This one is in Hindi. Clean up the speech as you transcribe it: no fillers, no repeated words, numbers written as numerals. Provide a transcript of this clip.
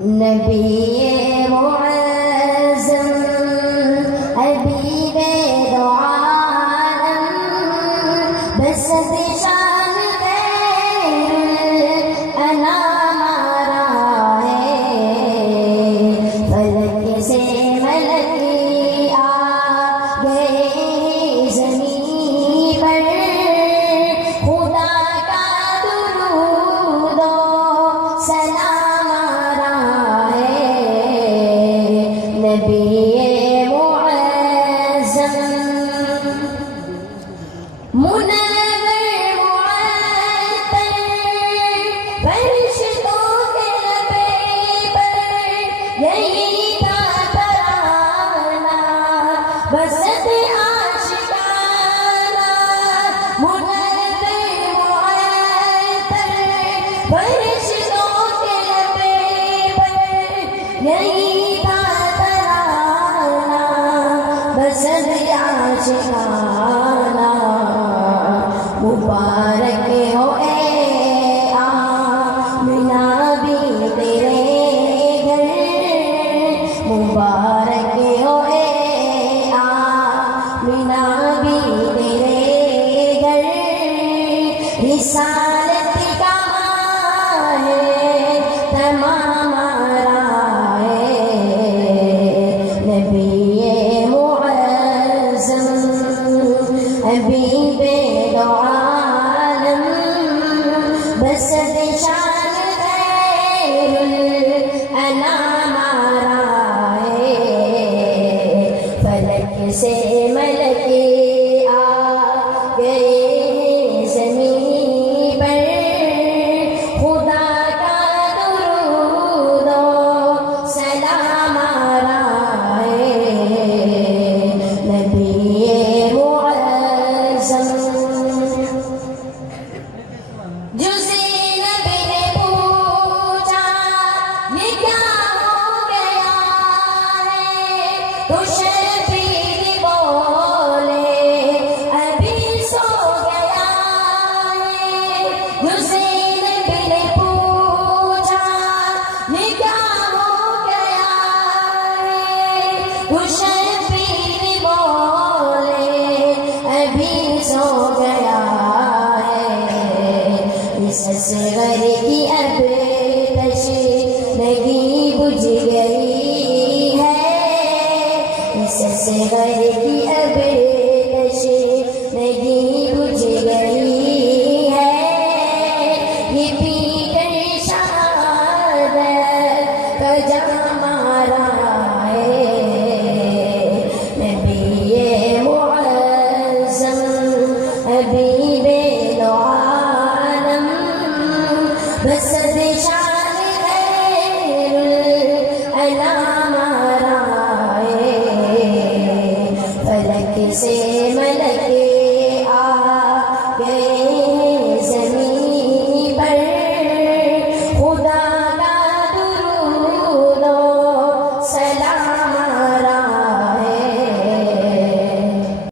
नबी मुअज़्ज़म हबीबे दो आलम बसत शान खैरुल अनाम आ रहा है। फलक से मलक आ गए ज़मीं पर, खुदा का दुरूद ओ सलाम आ रहा है। नबी मुअज़्ज़म मुनव्वर मुअत्तर फरिश्तों के लबे पर यही था तराना बसत आशिकाना। मुनव्वर मुअत्तर फरिश्तों के लबे पर यही था तराना बसत आशिकाना। मुबारक हो ए आमिना भी तेरे घर, मुबारक हो ए आमिना भी तेरे घर। रिसालत का माह तमाम आ रहा है। नबी मुअज़्ज़म हबीबे दो आलम बसत शान खैरुल अनाम आ रहा है। फलक से मलक आ गए ज़मीं पर, खुदा का दुरूद ओ सलाम आ रहा है। नबी जो ज़ैनब ने पूछा ये क्या हो गया है, तो शबीर बोले अभी सो गया है। जो ज़ैनब ने पूछा ये क्या हो गया है, तो शबीर बोले अभी सो गया है। इस असगर की अब तशनगी बुझ गई है। इस असगर की अब तशनगी बुझ गई है। ये पीकर शहादत का जाम आ रहा है। नबी मुअज़्ज़म हबीब